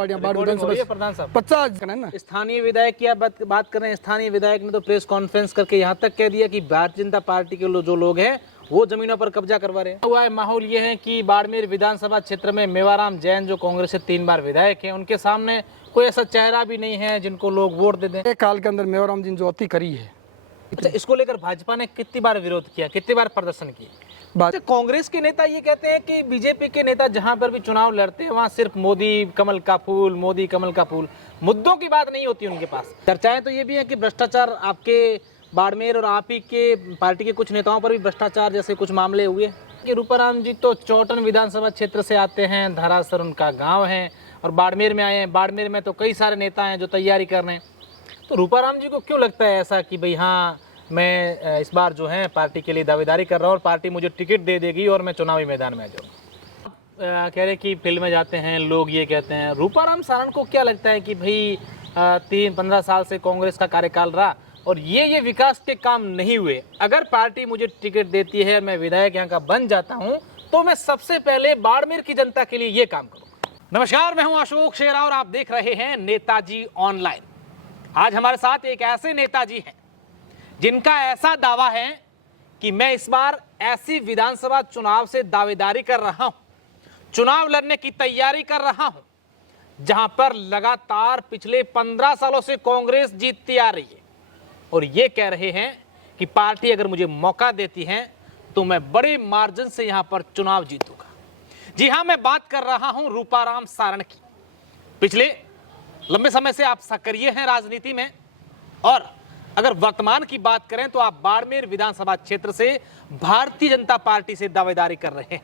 पार्टियां बाढ़ विधानसभा 50 है ना। स्थानीय विधायक की आप बात कर रहे हैं। स्थानीय विधायक ने तो प्रेस कॉन्फ्रेंस करके यहाँ तक कह दिया कि भारतीय जनता पार्टी के जो लोग हैं वो जमीनों पर कब्जा करवा रहे हैं। हुआ है माहौल ये है कि बाड़मेर विधानसभा क्षेत्र में मेवाराम जैन जो कांग्रेस से 3 बार विधायक हैं, उनके सामने कोई ऐसा चेहरा भी नहीं है जिनको लोग वोट दे दें। एक काल के अंदर मेवाराम जी ने जो अति करी है, अच्छा, इसको लेकर भाजपा ने कितनी बार विरोध किया, कितनी बार प्रदर्शन किया? अच्छा, कांग्रेस के नेता ये कहते हैं कि बीजेपी के नेता जहां पर भी चुनाव लड़ते हैं वहां सिर्फ मोदी कमल का फूल, मोदी कमल का फूल, मुद्दों की बात नहीं होती उनके पास। चर्चाएं तो ये भी है कि भ्रष्टाचार आपके बाड़मेर और आप ही के पार्टी के कुछ नेताओं पर भी भ्रष्टाचार जैसे कुछ मामले हुए कि रूपाराम जी तो चौटन विधानसभा क्षेत्र से आते हैं, धरासर उनका गाँव है, और बाड़मेर में आए हैं। बाड़मेर में तो कई सारे नेता हैं जो तैयारी कर रहे हैं। तो रूपाराम जी को क्यों लगता है ऐसा कि भाई हाँ, मैं इस बार जो है पार्टी के लिए दावेदारी कर रहा हूँ और पार्टी मुझे टिकट दे देगी और मैं चुनावी मैदान में आ जाऊँ? कह रहे कि फील्ड में जाते हैं लोग, ये कहते हैं रूपाराम सारण को क्या लगता है कि भाई 3-15 साल से कांग्रेस का कार्यकाल रहा और ये विकास के काम नहीं हुए, अगर पार्टी मुझे टिकट देती है, मैं विधायक यहाँ का बन जाता हूँ, तो मैं सबसे पहले बाड़मेर की जनता के लिए ये काम करूँ। नमस्कार, मैं हूँ अशोक शेरा और आप देख रहे हैं नेताजी ऑनलाइन। आज हमारे साथ एक ऐसे नेताजी हैं जिनका ऐसा दावा है कि मैं इस बार ऐसी विधानसभा चुनाव से दावेदारी कर रहा हूं, चुनाव लड़ने की तैयारी कर रहा हूं, जहां पर लगातार पिछले 15 सालों से कांग्रेस जीतती आ रही है, और ये कह रहे हैं कि पार्टी अगर मुझे मौका देती है तो मैं बड़े मार्जिन से यहां पर चुनाव जीतूंगा। जी हां, मैं बात कर रहा हूं रूपाराम सारण की। पिछले लंबे समय से आप सक्रिय हैं राजनीति में, और अगर वर्तमान की बात करें तो आप बाड़मेर विधानसभा क्षेत्र से भारतीय जनता पार्टी से दावेदारी कर रहे हैं।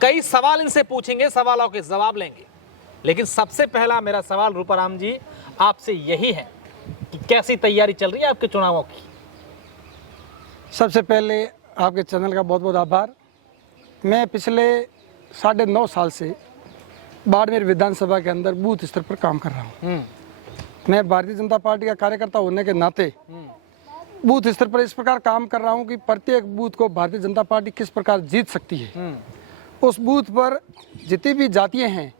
कई सवाल इनसे पूछेंगे, सवालों के जवाब लेंगे, लेकिन सबसे पहला मेरा सवाल रूपाराम जी आपसे यही है कि कैसी तैयारी चल रही है आपके चुनावों की? सबसे पहले आपके चैनल का बहुत बहुत आभार। मैं पिछले 9.5 साल से बाड़मेर विधानसभा के अंदर बूथ स्तर पर काम कर रहा हूँ। मैं भारतीय जनता पार्टी का कार्यकर्ता होने के नाते बूथ स्तर पर इस प्रकार काम कर रहा हूं कि प्रत्येक बूथ को भारतीय जनता पार्टी किस प्रकार जीत सकती है। उस बूथ पर जितनी भी जातियां हैं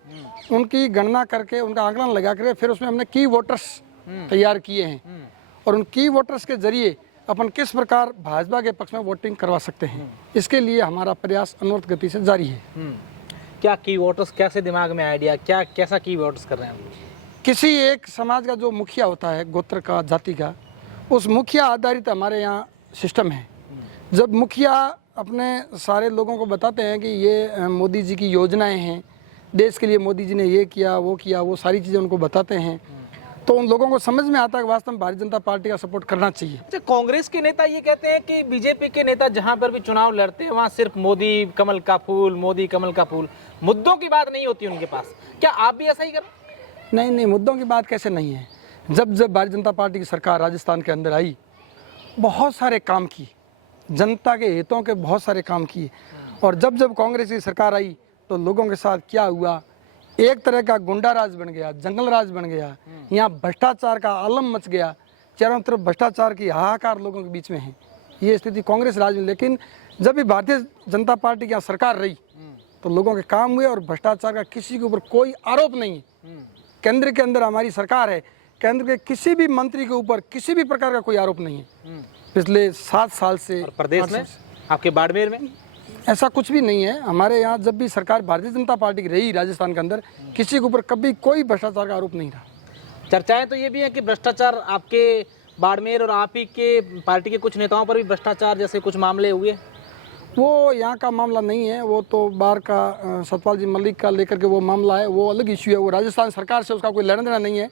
उनकी गणना करके, उनका आंकलन लगा करके फिर उसमें हमने की वोटर्स तैयार किए हैं, और उन की वोटर्स के जरिए अपन किस प्रकार भाजपा के पक्ष में वोटिंग करवा सकते हैं, इसके लिए हमारा प्रयास अनवरत गति से जारी है। क्या की वोटर्स, कैसे दिमाग में आइडिया, क्या कैसा की वोटर्स कर रहे हैं? किसी एक समाज का जो मुखिया होता है, गोत्र का, जाति का, उस मुखिया आधारित हमारे यहाँ सिस्टम है। जब मुखिया अपने सारे लोगों को बताते हैं कि ये मोदी जी की योजनाएं हैं, देश के लिए मोदी जी ने ये किया, वो सारी चीज़ें उनको बताते हैं, तो उन लोगों को समझ में आता है कि वास्तव में भारतीय जनता पार्टी का सपोर्ट करना चाहिए। अच्छा, कांग्रेस के नेता ये कहते हैं कि बीजेपी के नेता जहां पर भी चुनाव लड़ते हैं वहां सिर्फ मोदी कमल का फूल, मोदी कमल का फूल, मुद्दों की बात नहीं होती उनके पास। क्या आप भी ऐसा ही करें? नहीं, मुद्दों की बात कैसे नहीं है। जब भारतीय जनता पार्टी की सरकार राजस्थान के अंदर आई, बहुत सारे काम की, जनता के हितों के बहुत सारे काम किए, और जब कांग्रेस की सरकार आई तो लोगों के साथ क्या हुआ, एक तरह का गुंडा राज बन गया, जंगल राज बन गया, यहाँ भ्रष्टाचार का आलम मच गया, चारों तरफ भ्रष्टाचार की हाहाकार लोगों के बीच में है। ये स्थिति कांग्रेस राज में, लेकिन जब भी भारतीय जनता पार्टी की यहाँ सरकार रही तो लोगों के काम हुए, और भ्रष्टाचार का किसी के ऊपर कोई आरोप नहीं है। केंद्र के अंदर हमारी सरकार है, केंद्र के किसी भी मंत्री के ऊपर किसी भी प्रकार का कोई आरोप नहीं है पिछले 7 साल से। और प्रदेश में, आपके बाड़मेर में ऐसा कुछ भी नहीं है। हमारे यहाँ जब भी सरकार भारतीय जनता पार्टी की रही राजस्थान के अंदर, किसी के ऊपर कभी कोई भ्रष्टाचार का आरोप नहीं रहा। चर्चाएं तो ये भी है कि भ्रष्टाचार आपके बाड़मेर और आप ही के पार्टी के कुछ नेताओं पर भी भ्रष्टाचार जैसे कुछ मामले हुए। वो यहाँ का मामला नहीं है, वो तो बाहर का सतपाल जी मलिक का लेकर के वो मामला है, वो अलग इश्यू है। वो राजस्थान सरकार से उसका कोई लेना देना नहीं है,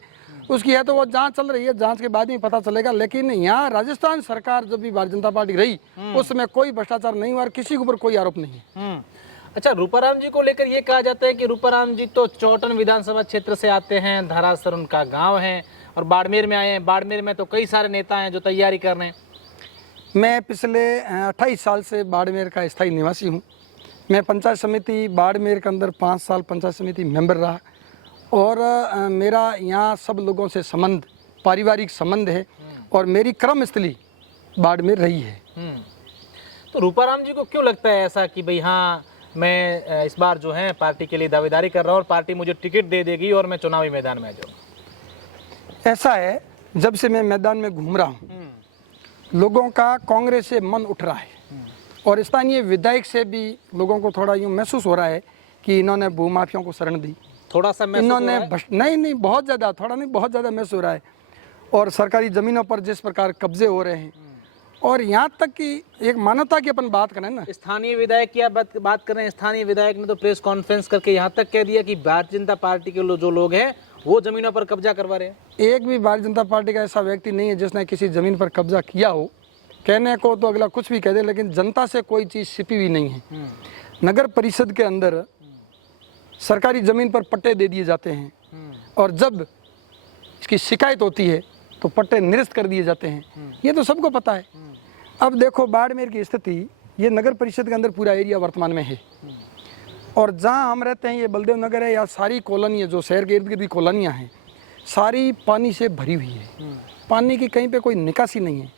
उसकी है तो वो जांच चल रही है, जांच के बाद ही पता चलेगा। लेकिन यहाँ राजस्थान सरकार जब भी भारतीय जनता पार्टी रही उस समय कोई भ्रष्टाचार नहीं हुआ और किसी के ऊपर कोई आरोप नहीं है। अच्छा, रूपाराम जी को लेकर ये कहा जाता है कि रूपाराम जी तो चौटन विधानसभा क्षेत्र से आते हैं, धरासर उनका गाँव है, और बाड़मेर में आए हैं। बाड़मेर में तो कई सारे नेता हैं जो तैयारी कर रहे हैं। मैं पिछले 28 साल से बाड़मेर का स्थायी निवासी हूँ। मैं पंचायत समिति बाड़मेर के अंदर 5 साल पंचायत समिति मेंबर रहा, और मेरा यहाँ सब लोगों से संबंध, पारिवारिक संबंध है, और मेरी कर्मस्थली बाड़मेर रही है। तो रूपाराम जी को क्यों लगता है ऐसा कि भाई हाँ, मैं इस बार जो है पार्टी के लिए दावेदारी कर रहा हूँ और पार्टी मुझे टिकट दे देगी और मैं चुनावी मैदान में आ जाऊँ। ऐसा है, जब से मैं मैदान में घूम रहा हूँ लोगों का कांग्रेस से मन उठ रहा है और स्थानीय विधायक से भी लोगों को थोड़ा यूँ महसूस हो रहा है कि इन्होंने भूमाफियों को शरण दी। थोड़ा सा इन्होंने नहीं बहुत ज़्यादा, थोड़ा नहीं बहुत ज़्यादा महसूस हो रहा है। और सरकारी ज़मीनों पर जिस प्रकार कब्जे हो रहे हैं और यहाँ तक कि एक मानवता की अपन बात करें ना, स्थानीय विधायक की आप बात कर रहे हैं। स्थानीय विधायक ने तो प्रेस कॉन्फ्रेंस करके यहाँ तक कह दिया कि भारतीय जनता पार्टी के जो लोग हैं वो जमीनों पर कब्जा करवा रहे हैं। एक भी भारतीय जनता पार्टी का ऐसा व्यक्ति नहीं है जिसने किसी ज़मीन पर कब्जा किया हो। कहने को तो अगला कुछ भी कह दे, लेकिन जनता से कोई चीज़ छिपी हुई नहीं है। नगर परिषद के अंदर सरकारी ज़मीन पर पट्टे दे दिए जाते हैं और जब इसकी शिकायत होती है तो पट्टे निरस्त कर दिए जाते हैं। ये तो सबको पता है। अब देखो बाड़मेर की स्थिति, ये नगर परिषद के अंदर पूरा एरिया वर्तमान में है और जहाँ हम रहते हैं ये बलदेव नगर है या सारी कॉलोनी जो शहर के इर्द गिर्द की कॉलोनियाँ हैं सारी पानी से भरी हुई है। पानी की कहीं पे कोई निकासी नहीं है,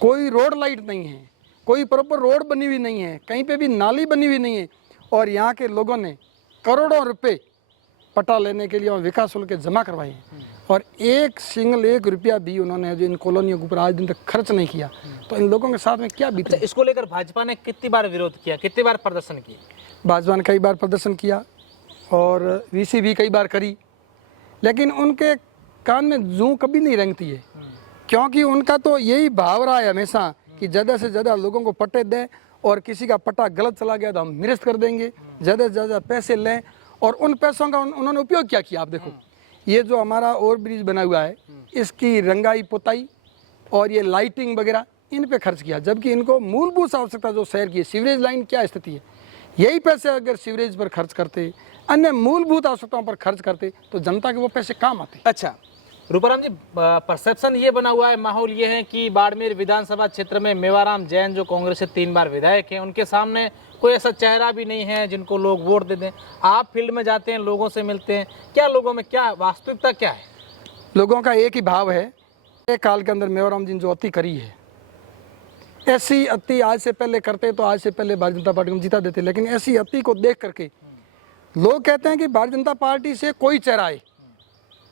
कोई रोड लाइट नहीं है, कोई प्रॉपर रोड बनी हुई नहीं है, कहीं पे भी नाली बनी हुई नहीं है। और यहाँ के लोगों ने करोड़ों रुपए पट्टा लेने के लिए और विकास शुल्क जमा करवाए हैं और एक रुपया भी उन्होंने जो इन कॉलोनियों के ऊपर आज दिन तक खर्च नहीं किया। तो इन लोगों के साथ में क्या बीते? इसको लेकर भाजपा ने कितनी बार विरोध किया, कितनी बार प्रदर्शन किया? भाजपा ने कई बार प्रदर्शन किया और वीसी भी कई बार करी, लेकिन उनके कान में जूं कभी नहीं रेंगती है, क्योंकि उनका तो यही भाव रहा है हमेशा कि ज़्यादा से ज़्यादा लोगों को पट्टे दें और किसी का पट्टा गलत चला गया तो हम निरस्त कर देंगे, ज़्यादा से ज़्यादा पैसे लें। और उन पैसों का उन्होंने उपयोग क्या किया? आप देखो ये जो हमारा ओवर ब्रिज बना हुआ है इसकी रंगाई पुताई और ये लाइटिंग वगैरह इन पे खर्च किया, जबकि इनको मूलभूत आवश्यकता जो शहर की है, सीवरेज लाइन क्या स्थिति है, यही पैसे अगर सीवरेज पर खर्च करते, अन्य मूलभूत आवश्यकताओं पर खर्च करते तो जनता के वो पैसे काम आते। अच्छा रूपाराम जी, परसेप्शन ये बना हुआ है, माहौल ये है कि बाड़मेर विधानसभा क्षेत्र में मेवाराम जैन जो कांग्रेस से 3 बार विधायक हैं, उनके सामने कोई ऐसा चेहरा भी नहीं है जिनको लोग वोट दे दें। आप फील्ड में जाते हैं, लोगों से मिलते हैं, क्या लोगों में क्या वास्तविकता क्या है? लोगों का एक ही भाव है, एक काल के अंदर मेवाराम जी ने जो अति करी है, ऐसी अति आज से पहले करते तो आज से पहले भारतीय जनता पार्टी को जिता देते, लेकिन ऐसी अति को देख करके लोग कहते हैं कि भारतीय जनता पार्टी से कोई चेहरा आए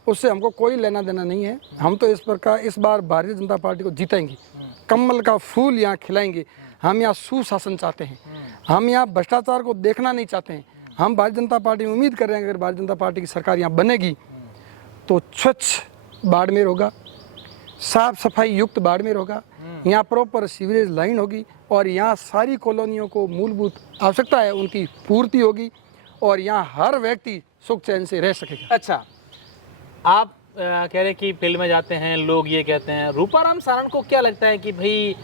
उससे हमको कोई लेना देना नहीं है। हम तो इस बार भारतीय जनता पार्टी को जीतेंगे, कमल का फूल यहाँ खिलाएंगे। हम यहाँ सुशासन चाहते हैं, हम यहाँ भ्रष्टाचार को देखना नहीं चाहते हैं। हम भारतीय जनता पार्टी में उम्मीद कर रहे हैं अगर भारतीय जनता पार्टी की सरकार यहाँ बनेगी तो स्वच्छ बाड़मेर होगा, साफ सफाई युक्त बाड़मेर होगा, यहाँ प्रॉपर सीवरेज लाइन होगी और यहाँ सारी कॉलोनियों को मूलभूत आवश्यकता है उनकी पूर्ति होगी और यहाँ हर व्यक्ति सुख चैन से रह सकेगा। अच्छा, आप कह रहे कि फील्ड में जाते हैं, लोग ये कहते हैं, रूपाराम सारण को क्या लगता है कि भाई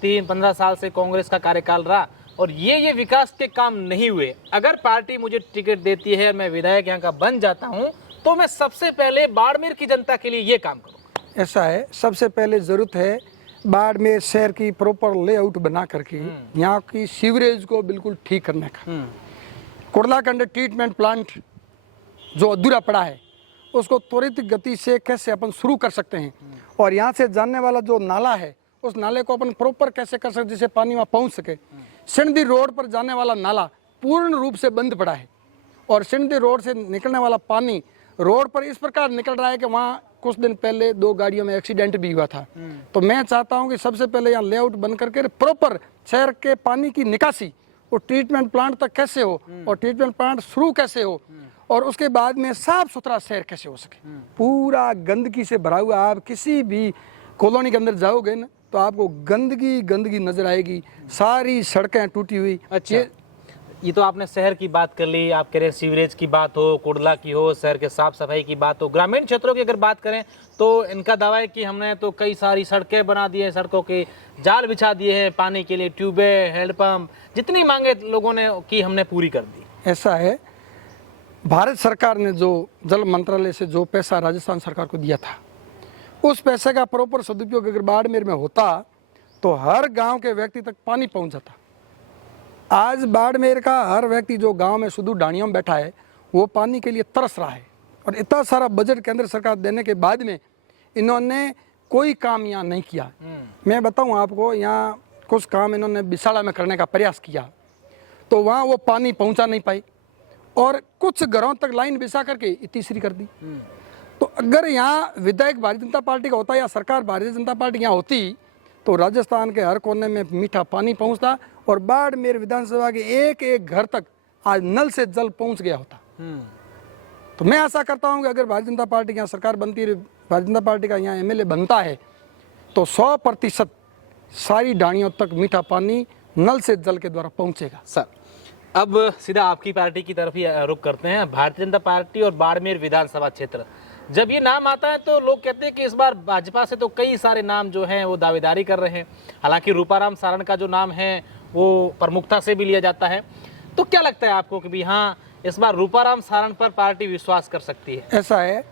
3-15 साल से कांग्रेस का कार्यकाल रहा और ये विकास के काम नहीं हुए, अगर पार्टी मुझे टिकट देती है, मैं विधायक यहाँ का बन जाता हूँ तो मैं सबसे पहले बाड़मेर की जनता के लिए ये काम करूँगा? ऐसा है, सबसे पहले ज़रूरत है बाड़मेर शहर की प्रॉपर लेआउट बना करके यहाँ की सीवरेज को बिल्कुल ठीक करने का। कुर्लाकंड ट्रीटमेंट प्लांट जो अधूरा पड़ा है उसको त्वरित गति से कैसे अपन शुरू कर सकते हैं और यहाँ से जानने वाला जो नाला है उस नाले को अपन प्रॉपर कैसे कर सकते जिससे पानी वहाँ पहुँच सके। सिंधी रोड पर जाने वाला नाला पूर्ण रूप से बंद पड़ा है और सिंधी रोड से निकलने वाला पानी रोड पर इस प्रकार निकल रहा है कि वहाँ कुछ दिन पहले 2 गाड़ियों में एक्सीडेंट भी हुआ था। तो मैं चाहता हूँ कि सबसे पहले यहाँ लेआउट बन करके प्रॉपर शहर के पानी की निकासी वो ट्रीटमेंट प्लांट तक कैसे हो और ट्रीटमेंट प्लांट शुरू कैसे हो और उसके बाद में साफ सुथरा शहर कैसे हो सके। पूरा गंदगी से भरा हुआ, आप किसी भी कॉलोनी के अंदर जाओगे ना तो आपको गंदगी नजर आएगी, सारी सड़कें टूटी हुई। अच्छा, ये तो आपने शहर की बात कर ली, आप कह रहे सीवरेज की बात हो, कुड़ला की हो, शहर के साफ सफाई की बात हो, ग्रामीण क्षेत्रों की अगर बात करें तो इनका दावा है कि हमने तो कई सारी सड़कें बना दी है, सड़कों के जाल बिछा दिए हैं, पानी के लिए ट्यूबें, हैंडपंप, जितनी मांगे लोगों ने की हमने पूरी कर दी। ऐसा है, भारत सरकार ने जो जल मंत्रालय से जो पैसा राजस्थान सरकार को दिया था उस पैसे का प्रॉपर सदुपयोग अगर बाड़मेर में होता तो हर गांव के व्यक्ति तक पानी पहुंच जाता। आज बाड़मेर का हर व्यक्ति जो गांव में सुदूर ढाणियों में बैठा है वो पानी के लिए तरस रहा है और इतना सारा बजट केंद्र सरकार देने के बाद में इन्होंने कोई काम यहाँ नहीं किया। मैं बताऊँ आपको, यहाँ कुछ काम इन्होंने बिसाड़ा में करने का प्रयास किया तो वहाँ वो पानी पहुँचा नहीं पाई और कुछ घरों तक लाइन बिछा करके तीसरी कर दी। तो अगर यहाँ विधायक भारतीय जनता पार्टी का होता या सरकार भारतीय जनता पार्टी यहाँ होती तो राजस्थान के हर कोने में मीठा पानी पहुँचता और बाड़मेर विधानसभा के एक एक घर तक आज नल से जल पहुँच गया होता। तो मैं आशा करता हूँ कि अगर भारतीय जनता पार्टी की यहाँ सरकार बनती है, भारतीय जनता पार्टी का यहाँ एमएलए बनता है तो 100% सारी ढाणियों तक मीठा पानी नल से जल के द्वारा पहुँचेगा। सर, अब सीधा आपकी पार्टी की तरफ ही रुख करते हैं। भारतीय जनता पार्टी और बाड़मेर विधानसभा क्षेत्र, जब ये नाम आता है तो लोग कहते हैं कि इस बार भाजपा से तो कई सारे नाम जो हैं वो दावेदारी कर रहे हैं। हालांकि रूपाराम सारण का जो नाम है वो प्रमुखता से भी लिया जाता है। तो क्या लगता है आपको कि भी हाँ इस बार रूपाराम सारण पर पार्टी विश्वास कर सकती है? ऐसा है,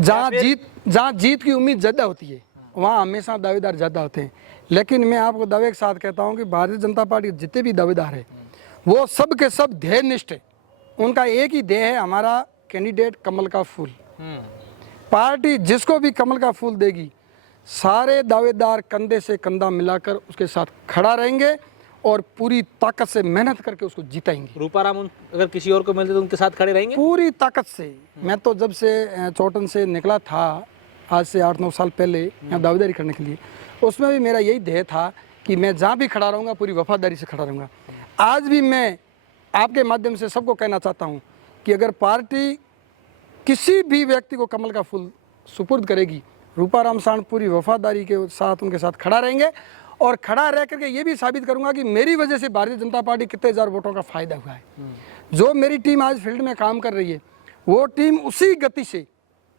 जहाँ जीत की उम्मीद ज़्यादा होती है वहाँ हमेशा दावेदार ज़्यादा होते हैं। लेकिन मैं आपको दावे के साथ कहता हूँ कि भारतीय जनता पार्टी के जितने भी दावेदार हैं वो सब के सब ध्येयनिष्ठ है। उनका एक ही ध्येय है, हमारा कैंडिडेट कमल का फूल। पार्टी जिसको भी कमल का फूल देगी सारे दावेदार कंधे से कंधा मिलाकर उसके साथ खड़ा रहेंगे और पूरी ताकत से मेहनत करके उसको जीतेंगे। रूपाराम अगर किसी और को मिलते तो उनके साथ खड़े रहेंगे पूरी ताकत से। मैं तो जब से चौटन से निकला था आज से 8-9 साल पहले यहाँ दावेदारी करने के लिए, उसमें भी मेरा यही ध्येय था कि मैं जहाँ भी खड़ा रहूँगा पूरी वफादारी से खड़ा रहूँगा। आज भी मैं आपके माध्यम से सबको कहना चाहता हूँ कि अगर पार्टी किसी भी व्यक्ति को कमल का फूल सुपुर्द करेगी, रूपाराम सारण पूरी वफादारी के साथ उनके साथ खड़ा रहेंगे और खड़ा रह करके ये भी साबित करूंगा कि मेरी वजह से भारतीय जनता पार्टी कितने हजार वोटों का फायदा हुआ है। जो मेरी टीम आज फील्ड में काम कर रही है वो टीम उसी गति से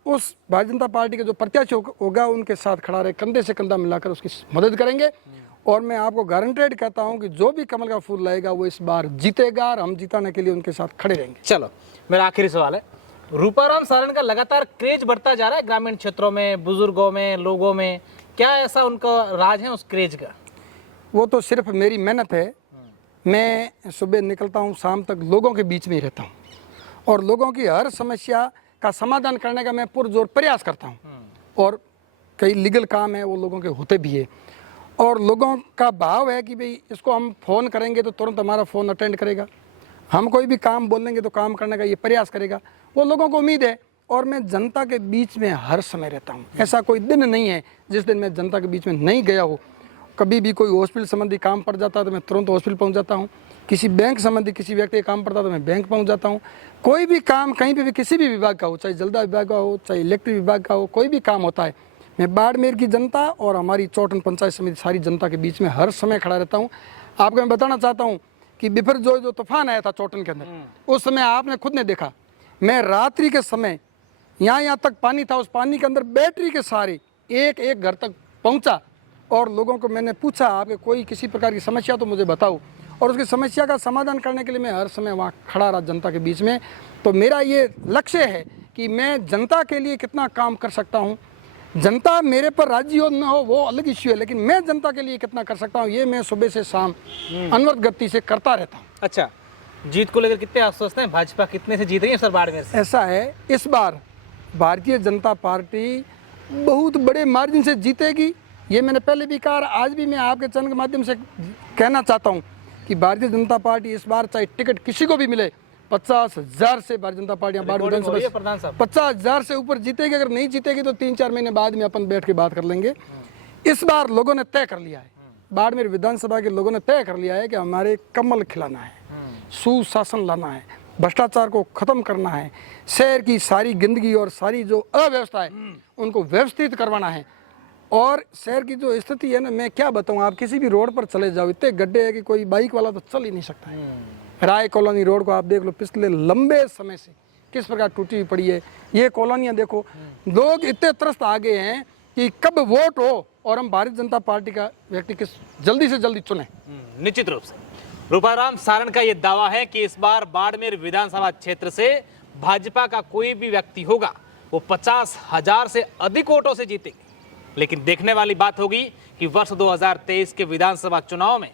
उस भारतीय जनता पार्टी के जो प्रत्याशी होगा उनके साथ खड़ा रहे, कंधे से कंधा मिलाकर उसकी मदद करेंगे। और मैं आपको गारंटेड कहता हूं कि जो भी कमल का फूल लाएगा वो इस बार जीतेगा और हम जिताने के लिए उनके साथ खड़े रहेंगे। चलो, मेरा आखिरी सवाल है, रूपाराम सारण का लगातार क्रेज बढ़ता जा रहा है ग्रामीण क्षेत्रों में, बुजुर्गों में, लोगों में, क्या ऐसा उनका राज है उस क्रेज का? वो तो सिर्फ मेरी मेहनत है। मैं सुबह निकलता हूँ, शाम तक लोगों के बीच में ही रहता हूँ और लोगों की हर समस्या का समाधान करने का मैं पुरजोर प्रयास करता हूँ। और कई लीगल काम है वो लोगों के होते भी है और लोगों का भाव है कि भाई इसको हम फ़ोन करेंगे तो तुरंत हमारा फ़ोन अटेंड करेगा, हम कोई भी काम बोलेंगे तो काम करने का ये प्रयास करेगा, वो लोगों को उम्मीद है। और मैं जनता के बीच में हर समय रहता हूँ। ऐसा कोई दिन नहीं है जिस दिन मैं जनता के बीच में नहीं गया हो। कभी भी कोई हॉस्पिटल संबंधी काम पड़ जाता है तो मैं तुरंत हॉस्पिटल पहुंच जाता हूं। किसी बैंक संबंधी किसी व्यक्ति का काम पड़ता है तो मैं बैंक पहुंच जाता हूं। कोई भी काम कहीं पे भी किसी भी विभाग का हो, चाहे जलदा विभाग का हो, चाहे इलेक्ट्रिक विभाग का हो, कोई भी काम होता है मैं बाड़मेर की जनता और हमारी चौटन पंचायत समिति सारी जनता के बीच में हर समय खड़ा रहता हूँ। आपको मैं बताना चाहता हूँ कि बिफर जो तूफान आया था चौटन के अंदर, उस समय आपने खुद ने देखा, मैं रात्रि के समय यहाँ तक पानी था, उस पानी के अंदर बैटरी के सहारे एक एक घर तक पहुँचा और लोगों को मैंने पूछा आपके कोई किसी प्रकार की समस्या तो मुझे बताओ, और उसकी समस्या का समाधान करने के लिए मैं हर समय वहाँ खड़ा रहा जनता के बीच में। तो मेरा ये लक्ष्य है कि मैं जनता के लिए कितना काम कर सकता हूँ। जनता मेरे पर राजी हो न हो वो अलग इश्यू है, लेकिन मैं जनता के लिए कितना कर सकता हूँ ये मैं सुबह से शाम अनवरत गति से करता रहता हूँ। अच्छा, जीत को लेकर कितने आश्वस्त हैं? भाजपा कितने से जीत रही है सर बाड़मेर से? ऐसा है, इस बार भारतीय जनता पार्टी बहुत बड़े मार्जिन से जीतेगी। ये मैंने पहले भी कहा, आज भी मैं आपके चैनल के माध्यम से कहना चाहता हूँ कि भारतीय जनता पार्टी इस बार चाहे टिकट किसी को भी मिले 50,000 से भारतीय जनता पार्टी 50,000 से ऊपर जीतेगी। अगर नहीं जीतेगी तो 3-4 महीने बाद में अपन बैठ के बात कर लेंगे। इस बार लोगों ने तय कर लिया है, बाड़मेर विधानसभा के लोगों ने तय कर लिया है कि हमारे कमल खिलाना है, सुशासन लाना है, भ्रष्टाचार को खत्म करना है, शहर की सारी गंदगी और सारी जो अव्यवस्था है उनको व्यवस्थित करवाना है। और शहर की जो स्थिति है ना, मैं क्या बताऊं, आप किसी भी रोड पर चले जाओ इतने गड्ढे है कि कोई बाइक वाला तो चल ही नहीं सकता है। राय कॉलोनी रोड को आप देख लो, पिछले लंबे समय से किस प्रकार टूटी हुई पड़ी है। ये कॉलोनियां देखो, लोग इतने त्रस्त आ गए हैं कि कब वोट हो और हम भारतीय जनता पार्टी का व्यक्ति किस जल्दी से जल्दी चुने। निश्चित रूप से रूपाराम सारण का ये दावा है कि इस बार बाड़मेर विधानसभा क्षेत्र से भाजपा का कोई भी व्यक्ति होगा वो 50,000 से अधिक वोटों से जीतेंगे। लेकिन देखने वाली बात होगी कि वर्ष 2023 के विधानसभा चुनाव में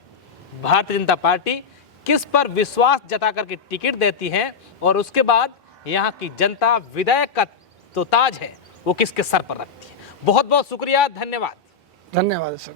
भारतीय जनता पार्टी किस पर विश्वास जता करके टिकट देती है और उसके बाद यहाँ की जनता विधायक का तो ताज है वो किसके सर पर रखती है। बहुत बहुत शुक्रिया, धन्यवाद। धन्यवाद सर।